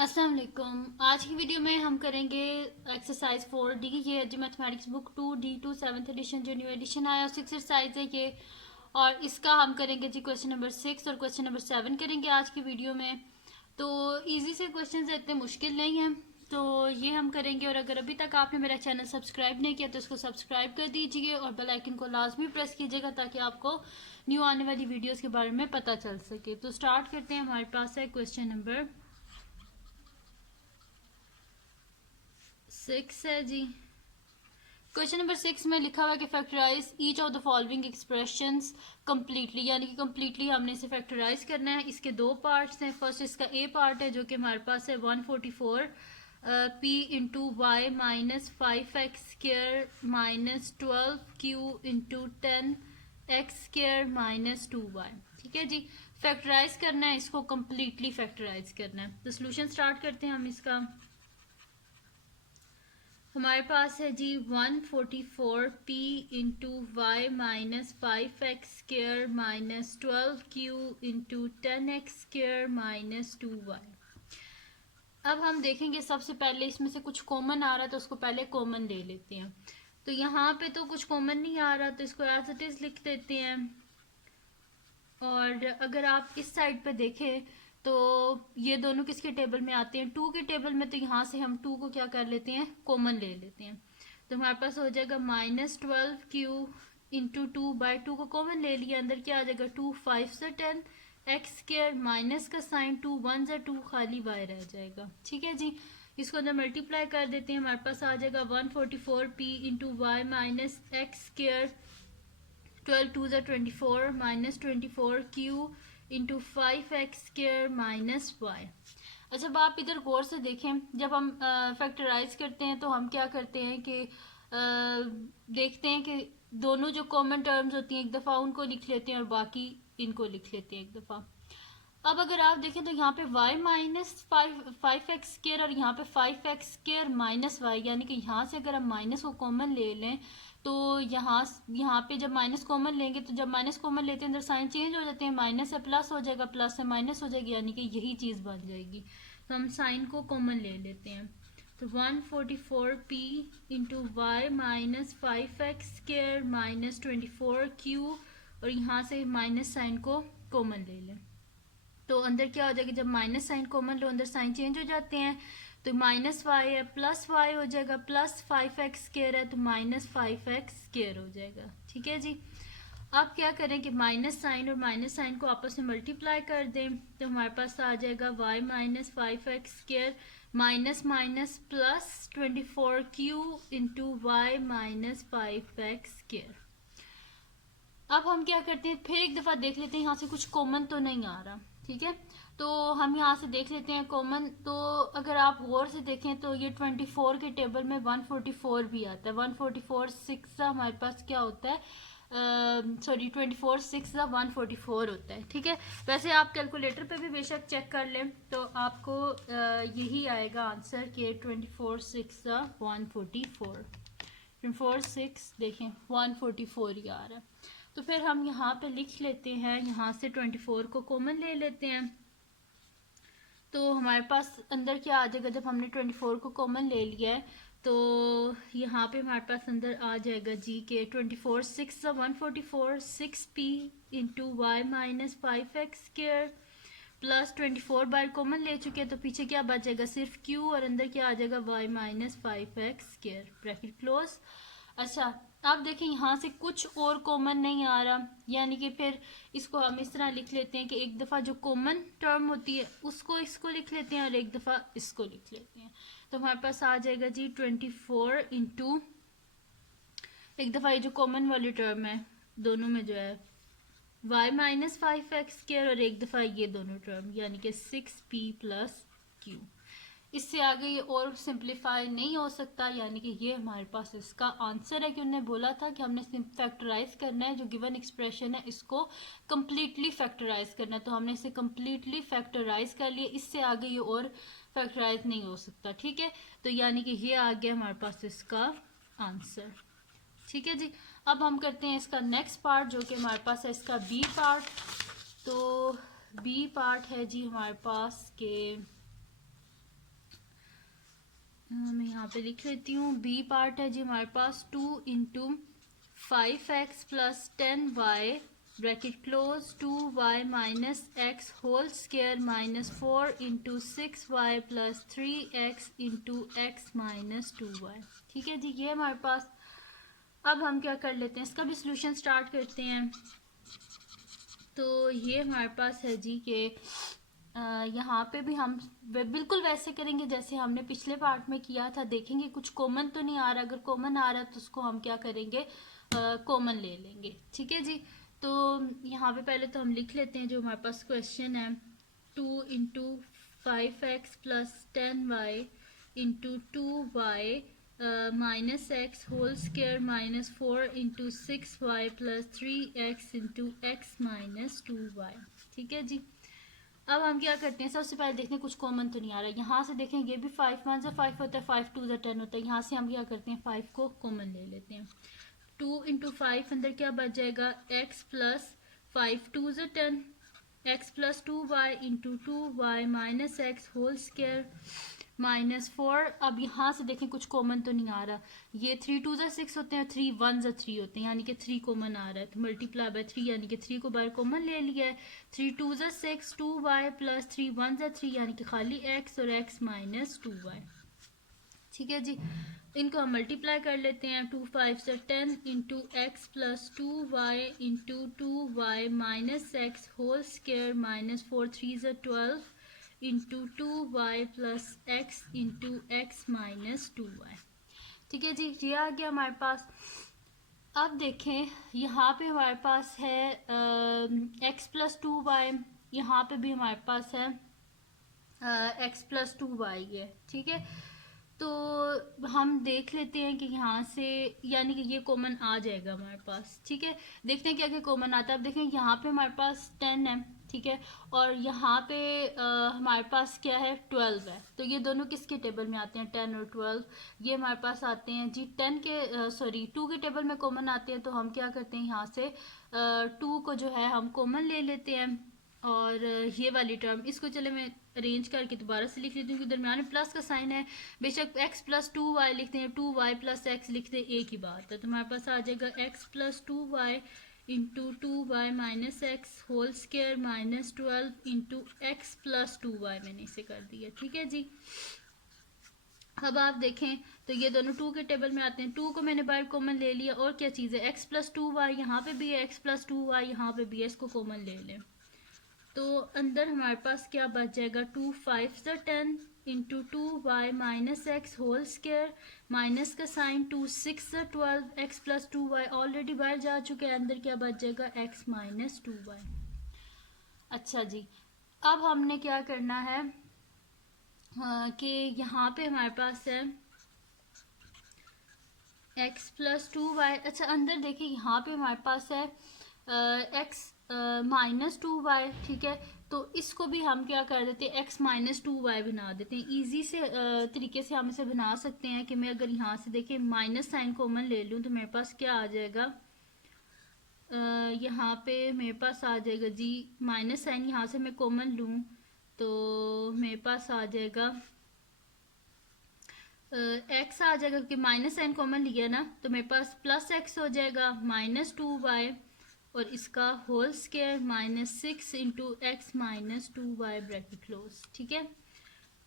अस्सलाम वालेकुम। आज की वीडियो में हम करेंगे एक्सरसाइज 4D। ये है जी mathematics book 2D2 7th edition जो न्यू एडिशन आया उस एक्सरसाइज है ये। और इसका हम करेंगे जी क्वेश्चन नंबर 6 और क्वेश्चन नंबर 7 करेंगे आज की वीडियो में। तो इजी से क्वेश्चन इतने मुश्किल नहीं हैं, तो ये हम करेंगे। और अगर अभी तक आपने मेरा चैनल सब्सक्राइब नहीं किया तो इसको सब्सक्राइब कर दीजिए और बेल आइकन को लाजमी प्रेस कीजिएगा ताकि आपको न्यू आने वाली वीडियोस के बारे में पता चल सके। तो स्टार्ट करते हैं। हमारे पास है क्वेश्चन नंबर 6 है जी। क्वेश्चन नंबर 6 में लिखा हुआ है कि factorize each of the following expressions completely, यानी कि कम्प्लीटली हमने इसे फैक्टराइज करना है। इसके दो पार्ट्स हैं। फर्स्ट इसका ए पार्ट है जो कि हमारे पास है 144 p into y minus 5x square minus 12q into 10x square minus 2y। ठीक है जी, फैक्टराइज करना है इसको, कम्प्लीटली फैक्टराइज करना है। तो सोल्यूशन स्टार्ट करते हैं हम इसका। हमारे पास है जी 144p into y minus 5x square minus 12q into 10x square minus 2y। अब हम देखेंगे सबसे पहले इसमें से कुछ कॉमन आ रहा है तो उसको पहले कॉमन ले लेते हैं। तो यहाँ पे तो कुछ कॉमन नहीं आ रहा तो इसको एज इट इज लिख देते हैं। और अगर आप इस साइड पे देखें तो ये दोनों किसके टेबल में आते हैं, 2 के टेबल में। तो यहाँ से हम 2 को क्या कर लेते हैं, कॉमन ले लेते हैं। तो हमारे पास हो जाएगा -12q इंटू 2/2 को कॉमन ले लिया, अंदर क्या आ जाएगा 2 5 से 10 एक्स स्क्र माइनस का साइन 2 1 से 2 खाली y रह जाएगा। ठीक है जी, इसको अंदर मल्टीप्लाई कर देते हैं। हमारे पास आ जाएगा 144p into y minus x square 12 2 ज़ा 24 minus 24q into 5x square minus y. अच्छा, अब आप इधर गौर से देखें, जब हम फैक्टराइज करते हैं तो हम क्या करते हैं कि देखते हैं कि दोनों जो कॉमन टर्म्स होती हैं एक दफ़ा उनको लिख लेते हैं और बाकी इनको लिख लेते हैं एक दफ़ा। अब अगर आप देखें तो यहाँ पे y माइनस 5x स्क्र और यहाँ पे 5x स्क्र माइनस वाई, यानी कि यहाँ से अगर हम माइनस को कॉमन ले लें तो यहाँ पे जब माइनस कॉमन लेंगे तो जब माइनस कॉमन लेते हैं अंदर साइन चेंज हो जाते हैं, माइनस से प्लस हो जाएगा, प्लस से माइनस हो जाएगी, यानी कि यही चीज़ बन जाएगी। तो हम साइन को कॉमन ले लेते हैं। तो 144p into y minus 5x square minus 24q और यहाँ से माइनस साइन को कॉमन ले लें तो अंदर क्या हो जाएगा, जब माइनस साइन कॉमन लो अंदर साइन चेंज हो जाते हैं। तो माइनस वाई है प्लस वाई हो जाएगा, प्लस 5x स्क्र है तो माइनस 5x स्क्र हो जाएगा। ठीक है जी, अब क्या करें कि माइनस साइन और माइनस साइन को आपस में मल्टीप्लाई कर दें तो हमारे पास आ जाएगा y minus 5x square minus minus plus 24q into y minus 5x square. अब हम क्या करते हैं, फिर एक दफ़ा देख लेते हैं यहाँ से कुछ कॉमन तो नहीं आ रहा। ठीक है, तो हम यहाँ से देख लेते हैं कॉमन। तो अगर आप गौर से देखें तो ये 24 के टेबल में 144 भी आता है। 144 6 हमारे पास क्या होता है, सॉरी 24 6 144 होता है। ठीक है, वैसे आप कैलकुलेटर पे भी बेशक चेक कर लें तो आपको यही आएगा आंसर कि 24 6 144। 24 6 देखें 144 ही आ रहा है। तो फिर हम यहाँ पे लिख लेते हैं, यहाँ से 24 को कॉमन ले लेते हैं। तो हमारे पास अंदर क्या आ जाएगा, जब हमने 24 को कॉमन ले लिया है तो यहाँ पे हमारे पास अंदर आ जाएगा जी के 24 6 144 6p into y minus 5x square plus 24 बार कॉमन ले चुके हैं तो पीछे क्या बचेगा, सिर्फ q और अंदर क्या आ जाएगा y minus 5x square bracket close. अच्छा, अब देखें यहाँ से कुछ और कॉमन नहीं आ रहा, यानी कि फिर इसको हम इस तरह लिख लेते हैं कि एक दफ़ा जो कॉमन टर्म होती है उसको इसको लिख लेते हैं और एक दफ़ा इसको लिख लेते हैं। तो हमारे पास आ जाएगा जी 24 इंटू एक दफ़ा ये जो कॉमन वाली टर्म है दोनों में जो है y माइनस 5x स्क्र और एक दफ़ा ये दोनों टर्म यानी कि 6p प्लस q। इससे आगे ये और सिंप्लीफाई नहीं हो सकता, यानी कि ये हमारे पास इसका आंसर है कि उन्होंने बोला था कि हमने फैक्टराइज करना है, जो गिवन एक्सप्रेशन है इसको कम्प्लीटली फैक्टराइज करना है। तो हमने इसे कम्प्लीटली फैक्टराइज कर लिया, इससे आगे ये और फैक्टराइज नहीं हो सकता। ठीक है, तो यानी कि ये आ गया हमारे पास इसका आंसर। ठीक है जी, अब हम करते हैं इसका नेक्स्ट पार्ट जो कि हमारे पास है इसका बी पार्ट। तो बी पार्ट है जी हमारे पास के मैं यहाँ पे लिख लेती हूँ। बी पार्ट है जी हमारे पास 2 into 5x plus 10y bracket close 2y minus x whole square minus 4 into 6y plus 3x into x minus 2y। ठीक है जी, ये हमारे पास। अब हम क्या कर लेते हैं, इसका भी सोल्यूशन स्टार्ट करते हैं। तो ये हमारे पास है जी कि यहाँ पे भी हम बिल्कुल वैसे करेंगे जैसे हमने पिछले पार्ट में किया था। देखेंगे कुछ कॉमन तो नहीं आ रहा, अगर कॉमन आ रहा है तो उसको हम क्या करेंगे, कॉमन ले लेंगे। ठीक है जी, तो यहाँ पे पहले तो हम लिख लेते हैं जो हमारे पास क्वेश्चन है। 2 into 5x plus 10y into 2y minus x whole square minus 4 into 6y plus 3x into x minus 2y। ठीक है जी, अब हम क्या करते हैं, सबसे पहले देखते हैं कुछ कॉमन तो नहीं आ रहा। यहाँ से देखें ये भी 5 1 से 5 होता है, 5 2 से 10 होता है। यहाँ से हम क्या करते हैं, 5 को कॉमन ले लेते हैं। 2 इंटू 5 अंदर क्या बच जाएगा, x प्लस 5 2 से 10 x plus 2y into 2y minus x whole square minus 4। अब यहाँ से देखें कुछ कॉमन तो नहीं आ रहा। ये 3 2 से 6 होते हैं, 3 1 से 3 होते हैं, यानी कि 3 कॉमन आ रहा है। तो मल्टीप्लाई बाय 3 यानी कि 3 को बाहर कॉमन ले लिया है। 3 2 से 6 2y प्लस 3 1 से 3 यानी कि खाली x और x माइनस 2y। ठीक है जी, इनको हम मल्टीप्लाई कर लेते हैं। 2 5 से 10 into x plus 2y into 2y minus x whole square minus 4 3 से 12 into 2y plus x into x minus 2y। ठीक है जी, ये आ गया हमारे पास। अब देखें यहाँ पे हमारे पास है एक्स प्लस 2y, यहाँ पे भी हमारे पास है एक्स प्लस 2y है। ठीक है, तो हम देख लेते हैं कि यहाँ से यानी कि ये कॉमन आ जाएगा हमारे पास। ठीक है, देखते हैं क्या क्या कॉमन आता है। अब देखें यहाँ पे हमारे पास 10 है, ठीक है, और यहाँ पे हमारे पास क्या है, 12 है। तो ये दोनों किसके टेबल में आते हैं, 10 और 12, ये हमारे पास आते हैं जी 10 के सॉरी 2 के टेबल में कॉमन आते हैं। तो हम क्या करते हैं, यहाँ से 2 को जो है हम कॉमन ले लेते हैं। और ये वाली टर्म इसको चले मैं अरेंज करके दोबारा से लिख लेती हूँ कि दरम्यान में प्लस का साइन है। बेशक x प्लस 2y लिखते हैं, 2y प्लस एक्स लिखते हैं, एक ही बात है। तो हमारे पास आ जाएगा x plus 2y into 2y minus x whole square minus 12 into x plus 2y मैंने इसे कर दिया। ठीक है जी, अब आप देखें तो ये दोनों 2 के टेबल में आते हैं। 2 को मैंने बाहर कॉमन ले लिया, और क्या चीज़ है, x प्लस 2y यहाँ पे भी है, x प्लस 2y यहाँ पे भी है, इसको कॉमन ले लें। तो अंदर हमारे पास क्या बच जाएगा, 2 5 से 10 into 2y minus x whole square minus का साइन 2 6 से 12 एक्स प्लस 2y ऑलरेडी बाहर जा चुके हैं, अंदर क्या बच जाएगा, x माइनस 2y। अच्छा जी, अब हमने क्या करना है कि यहाँ पे हमारे पास है x प्लस 2y। अच्छा अंदर देखिए यहाँ पे हमारे पास है x माइनस 2y। ठीक है, तो इसको भी हम क्या कर देते हैं, x माइनस 2y बना देते हैं। इजी से तरीके से हम इसे बना सकते हैं कि मैं अगर यहाँ से देखिए माइनस साइन कॉमन ले लूँ तो मेरे पास क्या आ जाएगा, यहाँ पे मेरे पास आ जाएगा जी माइनस साइन, यहाँ से मैं कॉमन लूँ तो मेरे पास आ जाएगा एक्स आ जाएगा, क्योंकि माइनस साइन कॉमन लिया ना, तो मेरे पास प्लस एक्स हो जाएगा माइनस 2y और इसका whole square minus 6 into x minus 2y bracket close. ठीक है,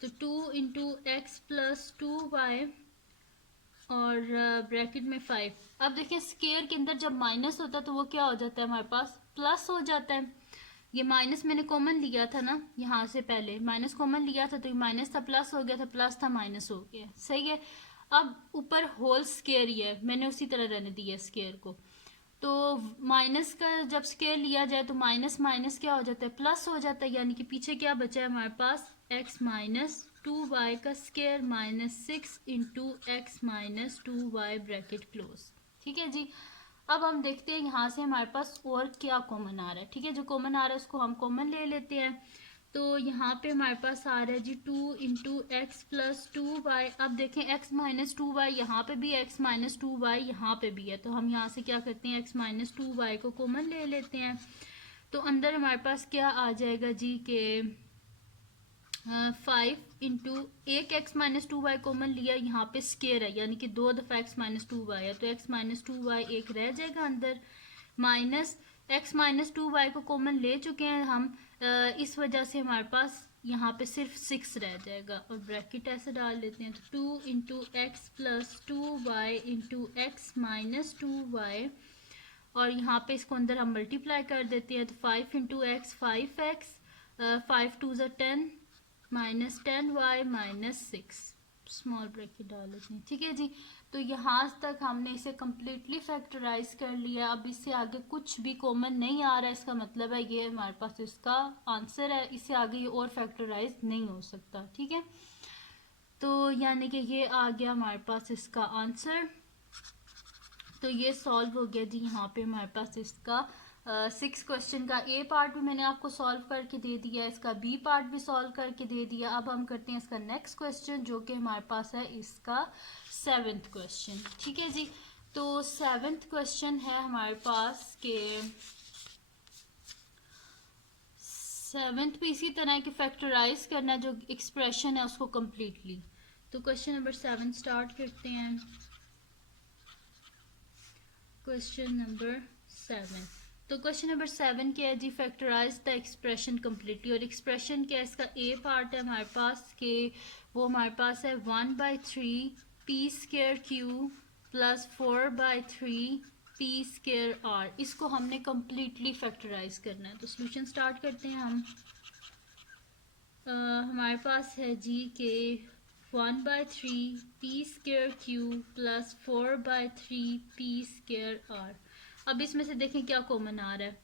तो 2 इंटू एक्स प्लस 2y और ब्रैकेट में 5। अब देखिए स्क्वायर के अंदर जब माइनस होता है तो वो क्या हो जाता है, हमारे पास प्लस हो जाता है। ये माइनस मैंने कॉमन लिया था ना, यहाँ से पहले माइनस कॉमन लिया था तो ये माइनस था प्लस हो गया था, प्लस था माइनस हो गया, सही है। अब ऊपर होल स्क्वायर ही है, मैंने उसी तरह रहने दिया स्क्वायर को। तो माइनस का जब स्क्वायर लिया जाए तो माइनस माइनस क्या हो जाता है, प्लस हो जाता है, यानी कि पीछे क्या बचा है हमारे पास, x माइनस 2y का square minus 6 into x minus 2y bracket close. ठीक है जी, अब हम देखते हैं यहाँ से हमारे पास और क्या कॉमन आ रहा है। ठीक है, जो कॉमन आ रहा है उसको हम कॉमन ले लेते हैं। तो यहाँ पे हमारे पास आ रहा है जी 2 इंटू एक्स प्लस 2y। अब देखें x माइनस 2y यहाँ पे भी, x माइनस 2y यहाँ पे भी है, तो हम यहाँ से क्या करते हैं, x माइनस 2y को कॉमन ले लेते हैं। तो अंदर हमारे पास क्या आ जाएगा जी के 5 इंटू एक x minus two y common लिया, यहाँ पे स्केयर है यानी कि 2 दफ़ा एक्स माइनस टू वाई है, तो एक्स माइनस टू वाई एक रह जाएगा अंदर, minus x minus two y को कॉमन ले चुके हैं हम, इस वजह से हमारे पास यहाँ पे सिर्फ 6 रह जाएगा, और ब्रैकेट ऐसे डाल लेते हैं, तो 2 into x plus two y into x minus two y, और यहाँ पे इसको अंदर हम मल्टीप्लाई कर देते हैं, तो 5 इंटू एक्स 5x, 5 टू ज़ा 10 minus 10y minus 6, small bracket डाल लेते हैं। ठीक है जी, तो यहाँ तक हमने इसे कम्प्लीटली फैक्टराइज कर लिया। अब इससे आगे कुछ भी कॉमन नहीं आ रहा है, इसका मतलब है ये हमारे पास इसका आंसर है, इससे आगे ये और फैक्टराइज नहीं हो सकता। ठीक है, तो यानी कि ये आ गया हमारे पास इसका आंसर। तो ये सॉल्व हो गया जी। यहाँ पे हमारे पास इसका 6 क्वेश्चन का ए पार्ट भी मैंने आपको सॉल्व करके दे दिया, इसका बी पार्ट भी सॉल्व करके दे दिया। अब हम करते हैं इसका नेक्स्ट क्वेश्चन, जो कि हमारे पास है इसका 7th क्वेश्चन। ठीक है जी, तो 7th क्वेश्चन है हमारे पास के 7th भी इसी तरह के फैक्टराइज करना जो एक्सप्रेशन है उसको कम्प्लीटली। तो क्वेश्चन नंबर 7 स्टार्ट करते हैं। क्वेश्चन नंबर 7, तो क्वेश्चन नंबर 7 क्या है जी, फैक्टराइज द एक्सप्रेशन कम्प्लीटली। और एक्सप्रेशन क्या है, इसका ए पार्ट है हमारे पास के वो हमारे पास है 1/3 p square q plus 4/3 p square r. इसको हमने कम्प्लीटली फैक्टराइज करना है। तो सोल्यूशन स्टार्ट करते हैं हम। हमारे पास है जी के 1/3 p square q plus 4/3 p square r. अब इसमें से देखें क्या कॉमन आ रहा है,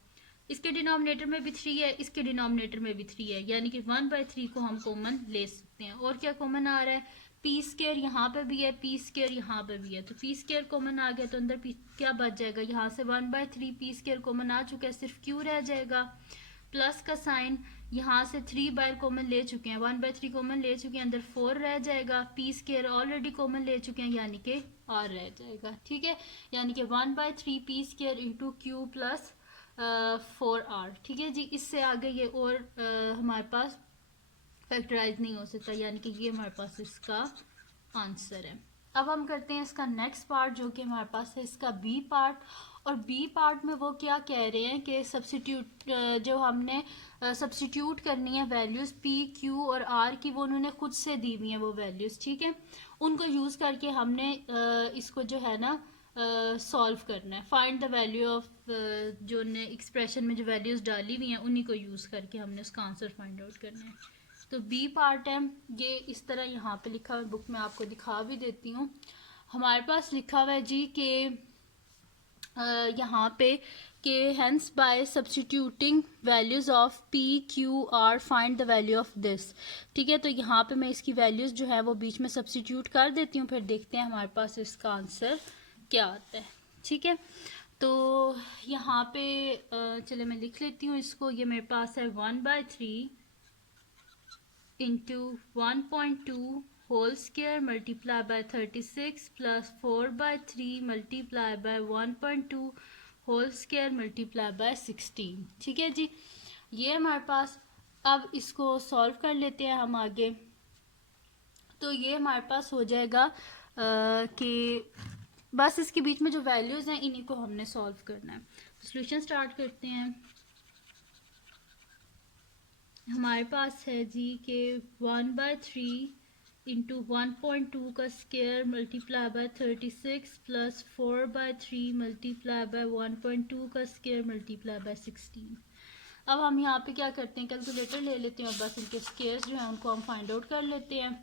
इसके डिनोमिनेटर में भी 3 है, इसके डिनोमिनेटर में भी 3 है, यानी कि 1/3 को हम कॉमन ले सकते हैं। और क्या कॉमन आ रहा है, पी स्क्वायर यहाँ पे भी है, पी स्क्वायर यहाँ पे भी है, तो पी स्क्वायर कॉमन आ गया, तो अंदर क्या बच जाएगा, यहाँ से 1/3 पी स्क्वायर कॉमन आ चुका है, सिर्फ क्यू रह जाएगा। प्लस का साइन, यहाँ से 3 बार कॉमन ले चुके हैं, 1/3 कॉमन ले चुके हैं, अंदर 4 रह जाएगा, पी स्क्वायर ऑलरेडी कॉमन ले चुके हैं यानी कि आर रह जाएगा। ठीक है, यानी कि 1/3 p square into Q plus 4r। ठीक है जी, इससे आगे ये और हमारे पास फैक्टराइज नहीं हो सकता, यानी कि ये हमारे पास इसका आंसर है। अब हम करते हैं इसका नेक्स्ट पार्ट, जो कि हमारे पास है इसका बी पार्ट। और बी पार्ट में वो क्या कह रहे हैं कि सब्सिट्यूट, जो हमने सब्सिट्यूट करनी है वैल्यूज़ पी क्यू और आर की, वो उन्होंने खुद से दी हुई हैं वो वैल्यूज़। ठीक है, उनको यूज़ करके हमने इसको जो है ना सॉल्व करना है। फाइंड द वैल्यू ऑफ, जो ने एक्सप्रेशन में जो वैल्यूज़ डाली हुई हैं उन्हीं को यूज़ करके हमने उसका आंसर फाइंड आउट करना है। तो बी पार्ट है ये इस तरह यहाँ पे लिखा हुआ है, बुक में आपको दिखा भी देती हूँ। हमारे पास लिखा हुआ है जी कि यहाँ पे कि hence by substituting values of p q r find the value of this. ठीक है, तो यहाँ पे मैं इसकी वैल्यूज़ जो है वो बीच में सब्सटीट्यूट कर देती हूँ, फिर देखते हैं हमारे पास इसका आंसर क्या आता है। ठीक है, तो यहाँ पे चले मैं लिख लेती हूँ इसको। ये मेरे पास है 1/3 into 1.2 whole square multiply by 36 plus 4/3 multiply by 1.2 whole square multiply by 16। ठीक है जी, ये हमारे पास। अब इसको सॉल्व कर लेते हैं हम आगे। तो ये हमारे पास हो जाएगा कि बस इसके बीच में जो वैल्यूज़ हैं इन्हीं को हमने सॉल्व करना है। सॉल्यूशन स्टार्ट करते हैं। हमारे पास है जी के 1/3 इंटू 1.2 का square multiply by 36 plus 4/3 multiply by 1.2 का स्क्वायर मल्टीप्लाई बाय 16। अब हम यहाँ पे क्या करते हैं, कैलकुलेटर ले लेते हैं और बस इनके स्क्वायर्स जो हैं उनको हम फाइंड आउट कर लेते हैं।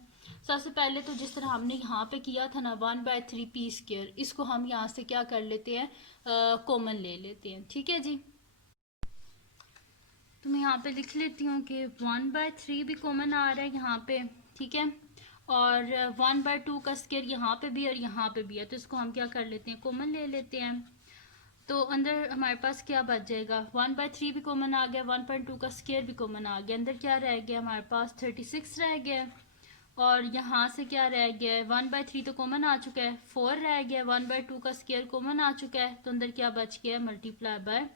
सबसे पहले तो जिस तरह हमने यहाँ पे किया था ना 1/3 पी स्क्वायर, इसको हम यहाँ से क्या कर लेते हैं, कॉमन ले लेते हैं। ठीक है जी, तो मैं यहाँ पे लिख लेती हूँ कि 1/3 भी कॉमन आ रहा है यहाँ पे। ठीक है, और 1/2 का स्क्वायर यहाँ पे भी और यहाँ पे भी है, तो इसको हम क्या कर लेते हैं, कॉमन ले लेते हैं। तो अंदर हमारे पास क्या बच जाएगा, 1/3 भी कॉमन आ गया, 1.2 का स्क्वायर भी कॉमन आ गया, अंदर क्या रह गया हमारे पास 36 रह गया, और यहाँ से क्या रह गया है, 1/3 तो कॉमन आ चुका है, 4 रह गया, 1/2 का स्क्वायर कॉमन आ चुका है, तो अंदर क्या बच गया, मल्टीप्लाई बाय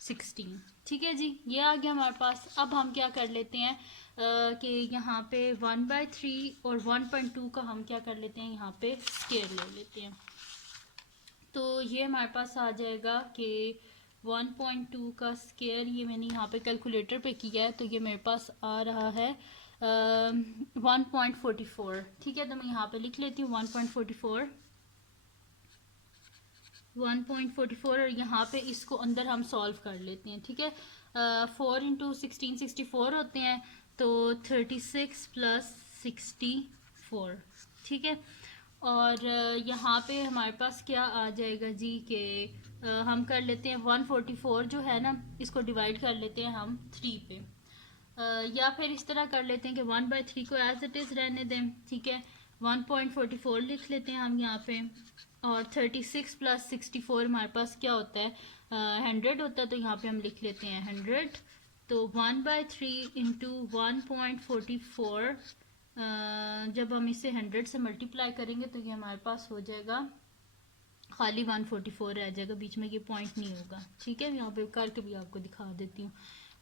16। ठीक है जी, ये आ गया हमारे पास। अब हम क्या कर लेते हैं, कि यहाँ पे 1/3 और 1.2 का हम क्या कर लेते हैं, यहाँ पे स्केयर ले लेते हैं। तो ये हमारे पास आ जाएगा कि 1.2 का स्केयर, ये मैंने यहाँ पे कैलकुलेटर पे किया है, तो ये मेरे पास आ रहा है 1.44। ठीक है, तो मैं यहाँ पे लिख लेती हूँ 1.44 और यहाँ पे इसको अंदर हम सॉल्व कर लेते हैं। ठीक है, 4 इंटू 16 64 होते हैं, तो 36 प्लस 64। ठीक है, और यहाँ पे हमारे पास क्या आ जाएगा जी कि हम कर लेते हैं 144 जो है ना, इसको डिवाइड कर लेते हैं हम 3 पे, या फिर इस तरह कर लेते हैं कि 1/3 को एज इट इज़ रहने दें। ठीक है, 1.44 लिख लेते हैं हम यहाँ पे, और 36 प्लस 64 हमारे पास क्या होता है, 100 होता है, तो यहाँ पे हम लिख लेते हैं 100। तो 1/3 इंटू 1.44, जब हम इसे 100 से मल्टीप्लाई करेंगे तो ये हमारे पास हो जाएगा खाली 144 रह जाएगा, बीच में ये पॉइंट नहीं होगा। ठीक है, यहाँ पे करके भी आपको दिखा देती हूँ।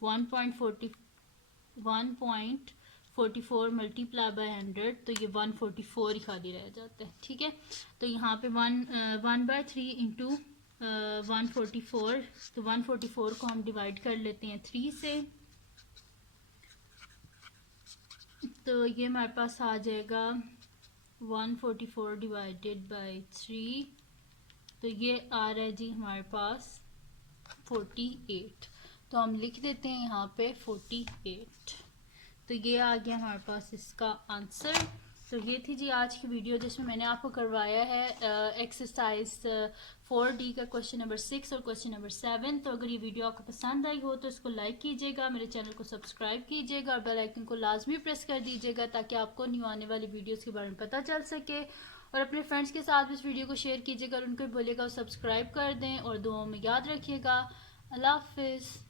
1.44 मल्टीप्लाई बाय 100, तो ये 144 ही खाली रह जाता है। ठीक है, तो यहाँ पे 1/3 इंटू 144, तो 144 को हम डिवाइड कर लेते हैं 3 से, तो ये हमारे पास आ जाएगा 144 डिवाइडेड बाय 3, तो ये आ रहा है जी हमारे पास 48। तो हम लिख देते हैं यहाँ पे 48। तो ये आ गया हमारे पास इसका आंसर। तो ये थी जी आज की वीडियो, जिसमें मैंने आपको करवाया है एक्सरसाइज 4D का क्वेश्चन नंबर 6 और क्वेश्चन नंबर 7। तो अगर ये वीडियो आपको पसंद आई हो तो इसको लाइक कीजिएगा, मेरे चैनल को सब्सक्राइब कीजिएगा और बेल आइकन को लाजमी प्रेस कर दीजिएगा, ताकि आपको न्यू आने वाली वीडियोज़ के बारे में पता चल सके। और अपने फ्रेंड्स के साथ इस वीडियो को शेयर कीजिएगा और उनको बोलिएगा सब्सक्राइब कर दें, और दुआओं में याद रखिएगा। अल्लाह हाफिज़।